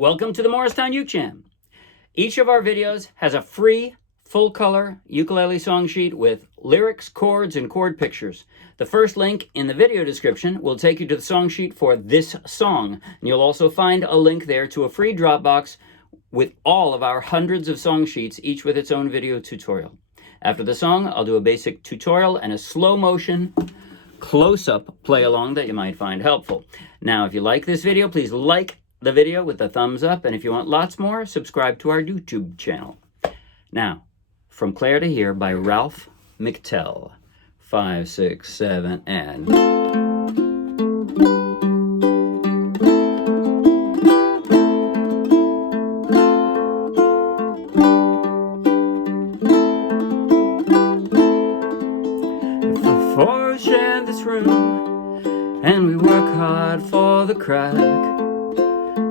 Welcome to the Morristown Uke. Each of our videos has a free, full-color ukulele song sheet with lyrics, chords, and chord pictures. The first link in the video description will take you to the song sheet for this song. And you'll also find a link there to a free Dropbox with all of our hundreds of song sheets, each with its own video tutorial. After the song, I'll do a basic tutorial and a slow-motion close-up play-along that you might find helpful. Now, if you like this video, please like the video with a thumbs up, and if you want lots more, subscribe to our YouTube channel. Now, From Clare To Here by Ralph McTell. 5, 6, 7, and... If the four share this room, and we work hard for the craic,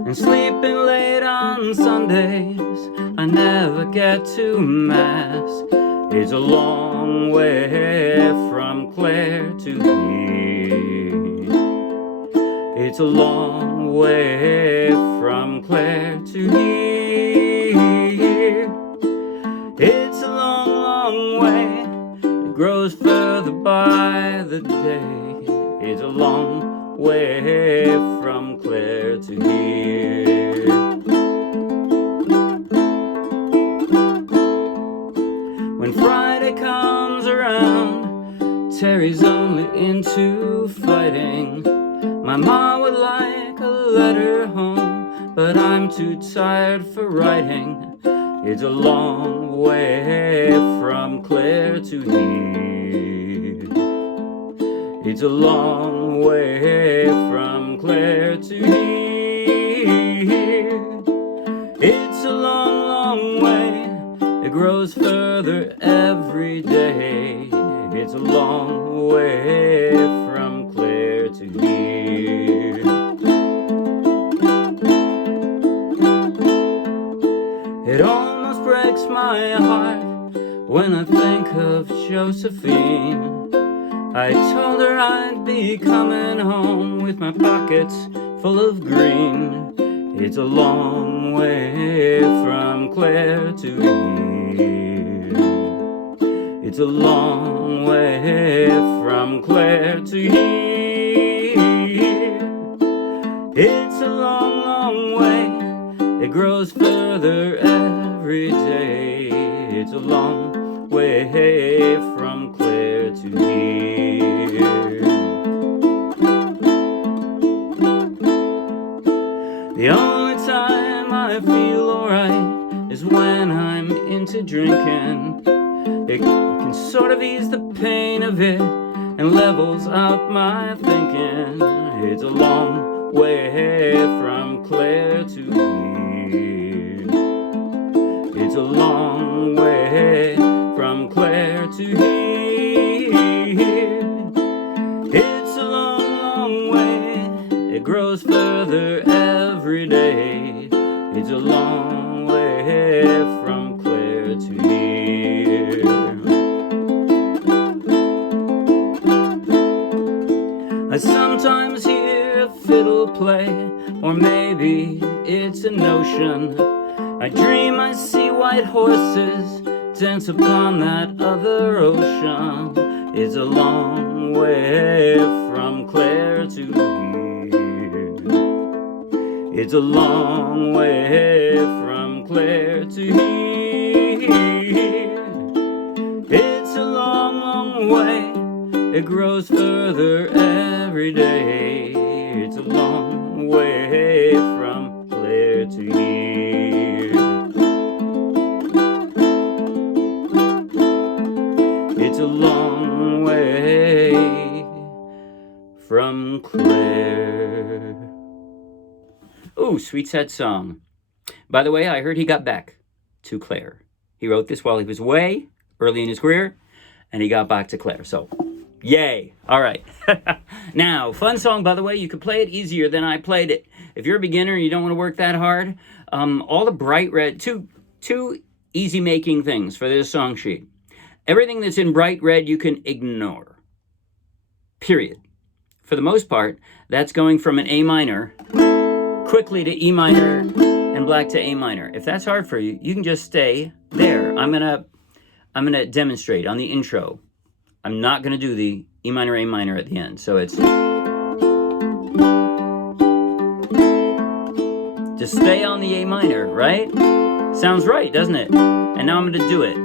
and sleeping late on Sundays, I never get to Mass. It's a long way from Clare to here. It's a long way from Clare to here. It's a long, long way. It grows further by the day. It's a long way from Clare to here. When Friday comes around, Terry's only into fighting. My ma would like a letter home, but I'm too tired for writing. It's a long way from Clare to here. It's a long way from Clare to here. It's a long, long way. It grows further every day. It's a long way from Clare to here. It almost breaks my heart when I think of Josephine. I told her I'd be coming home with my pockets full of green. It's a long way from Clare to here. It's a long way from Clare to here. It's a long, long way. It grows further every day. It's a long way from Clare to here. The only time I feel alright is when I'm into drinking. It can sort of ease the pain of it and levels out my thinking. It's a long way from Clare to here. It's a long way from Clare to here. It's a long, long way. It grows further every day. It's a long way from Clare to here. I sometimes hear a fiddle play, or maybe it's a notion. I dream I see white horses dance upon that other ocean. It's a long way from Clare to here. It's a long way from Clare to here. It's a long, long way. It grows further every day. It's a long way from Clare to here. It's a long way from Clare. Ooh, sweet sad song. By the way, I heard he got back to Clare. He wrote this while he was way early in his career, and he got back to Clare. So, yay. All right. Now, fun song, by the way. You can play it easier than I played it. If you're a beginner and you don't want to work that hard, all the bright red, two easy-making things for this song sheet. Everything that's in bright red you can ignore. Period. For the most part, that's going from an A minor quickly to E minor and black to A minor. If that's hard for you, you can just stay there. I'm gonna demonstrate on the intro. I'm not gonna do the E minor, A minor at the end. So it's just stay on the A minor, right? Sounds right, doesn't it? And now I'm gonna do it.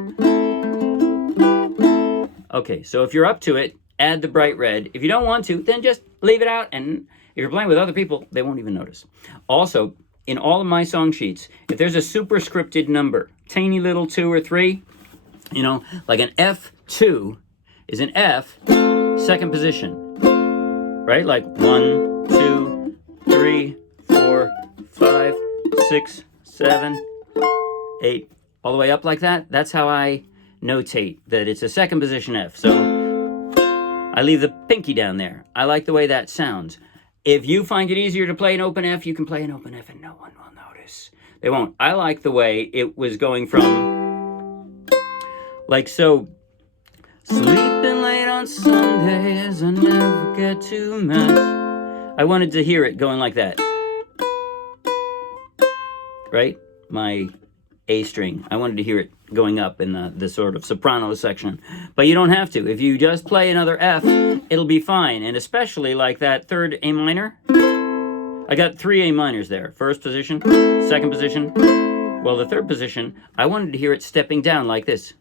Okay, so if you're up to it, add the bright red. If you don't want to, then just leave it out. And if you're playing with other people, they won't even notice. Also, in all of my song sheets, if there's a superscripted number, tiny little 2 or 3, you know, like an F2 is an F, second position, right? Like 1, 2, 3, 4, 5, 6, 7, 8, all the way up like that. That's how I notate that it's a second position F. So I leave the pinky down there. I like the way that sounds. If you find it easier to play an open F, you can play an open F and no one will notice. They won't. I like the way it was going from, like so, sleeping late on Sundays, I never get to Mass. I wanted to hear it going like that. Right? My A string. I wanted to hear it going up in the sort of soprano section. But you don't have to. If you just play another F, it'll be fine. And especially like that third A minor. I got 3 A minors there. First position, second position. Well, the third position, I wanted to hear it stepping down like this.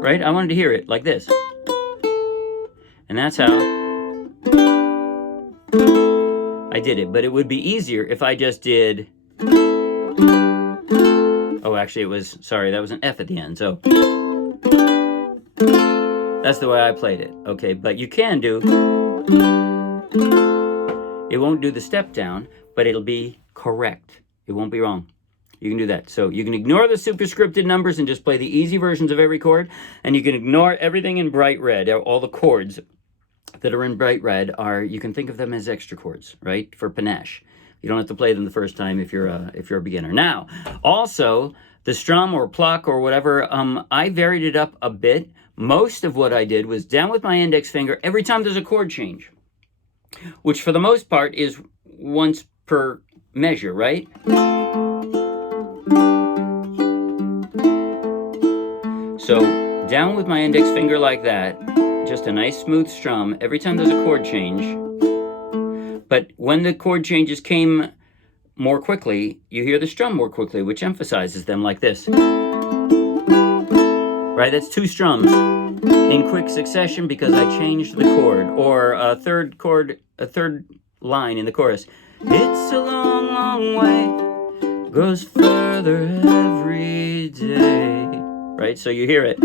Right? I wanted to hear it like this. And that's how I did it. But it would be easier if I just did... Oh, actually, it was, sorry, that was an F at the end, so that's the way I played it, okay? But you can do, it won't do the step down, but it'll be correct. It won't be wrong. You can do that. So you can ignore the superscripted numbers and just play the easy versions of every chord, and you can ignore everything in bright red. All the chords that are in bright red are, you can think of them as extra chords, right, for panache. You don't have to play them the first time if you're a beginner. Now, also, the strum or pluck or whatever, I varied it up a bit. Most of what I did was down with my index finger every time there's a chord change, which for the most part is once per measure, right? So down with my index finger like that, just a nice smooth strum every time there's a chord change. But when the chord changes came more quickly, you hear the strum more quickly, which emphasizes them like this. Right, that's 2 strums in quick succession because I changed the chord. Or a third line in the chorus. It's a long, long way, goes further every day. Right, so you hear it.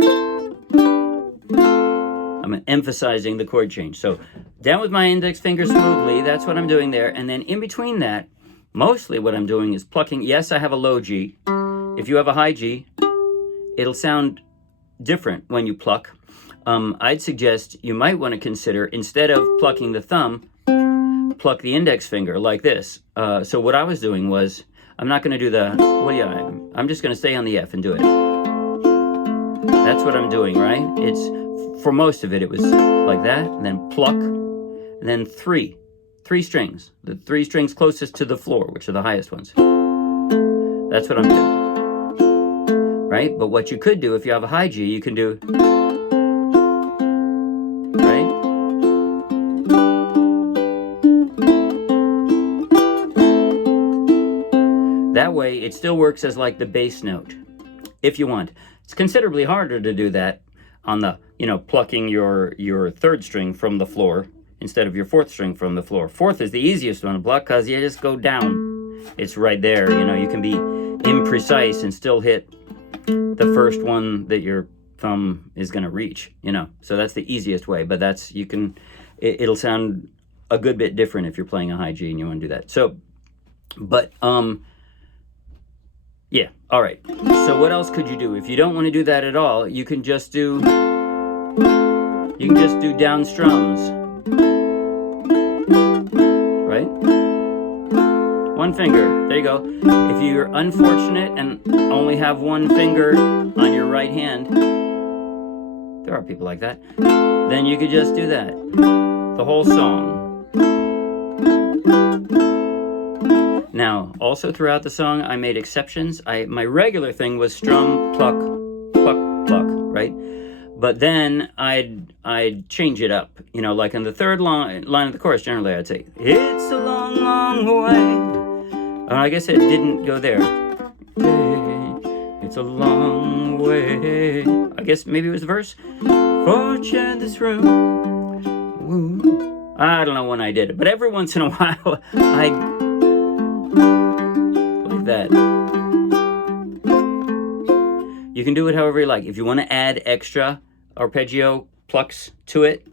I'm emphasizing the chord change. So down with my index finger smoothly, that's what I'm doing there. And then in between that, mostly what I'm doing is plucking. Yes, I have a low G. If you have a high G, it'll sound different when you pluck. I'd suggest you might want to consider, instead of plucking the thumb, pluck the index finger like this. So what I was doing was, I'm not going to do the, I'm just going to stay on the F and do it. That's what I'm doing, right? It's, for most of it, it was like that, and then pluck, and then 3 strings. The 3 strings closest to the floor, which are the highest ones. That's what I'm doing, right? But what you could do, if you have a high G, you can do, right? That way, it still works as like the bass note, if you want. It's considerably harder to do that on the, plucking your 3rd string from the floor instead of your 4th string from the floor. 4th is the easiest one to pluck because you just go down. It's right there, you can be imprecise and still hit the first one that your thumb is going to reach, So that's the easiest way, but that's, it'll sound a good bit different if you're playing a high G and you want to do that. So, but, yeah, all right. So what else could you do? If you don't want to do that at all, you can just do down strums, right? 1 finger, there you go. If you're unfortunate and only have 1 finger on your right hand, there are people like that, then you could just do that, the whole song. Now, also throughout the song, I made exceptions. My regular thing was strum, pluck, pluck, pluck, right? But then I'd change it up. You know, like on the third line of the chorus, generally I'd say, it's a long, long way. I guess it didn't go there. It's a long way. I guess maybe it was the verse. For this room. Woo. I don't know when I did it, but every once in a while, I like that. You can do it however you like. If you want to add extra arpeggio plucks to it,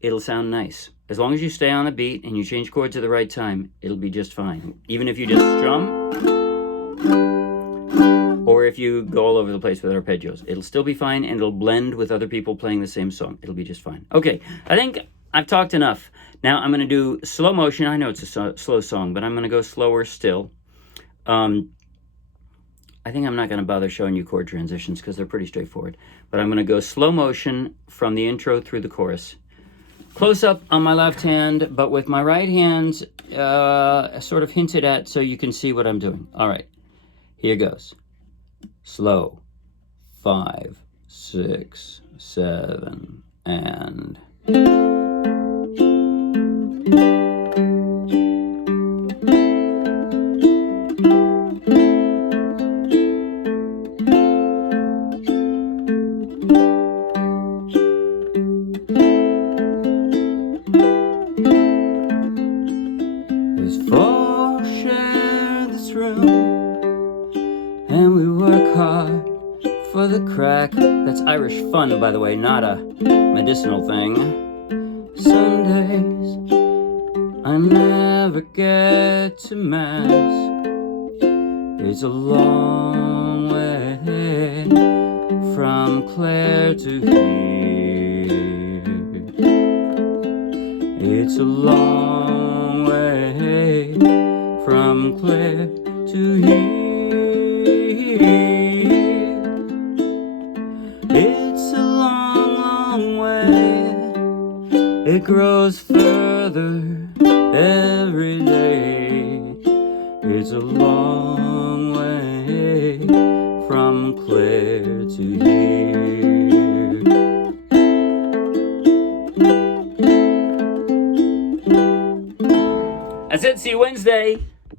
it'll sound nice. As long as you stay on the beat and you change chords at the right time, it'll be just fine. Even if you just strum, or if you go all over the place with arpeggios, it'll still be fine, and it'll blend with other people playing the same song. It'll be just fine. Okay, I think I've talked enough. Now I'm going to do slow motion. I know it's a slow song, but I'm going to go slower still. I think I'm not going to bother showing you chord transitions because they're pretty straightforward. But I'm going to go slow motion from the intro through the chorus. Close up on my left hand, but with my right hand sort of hinted at so you can see what I'm doing. All right, here goes. Slow. 5, 6, 7, and... There's 4 share this room, and we work hard for the craic. That's Irish fun, by the way, not a medicinal thing. Sundays, I never get to Mass. It's a long way from Clare to here. It's a long way from Clare to here. It's a long, long way. It grows further every day. It's a long way from Clare to here. That's it. See you Wednesday.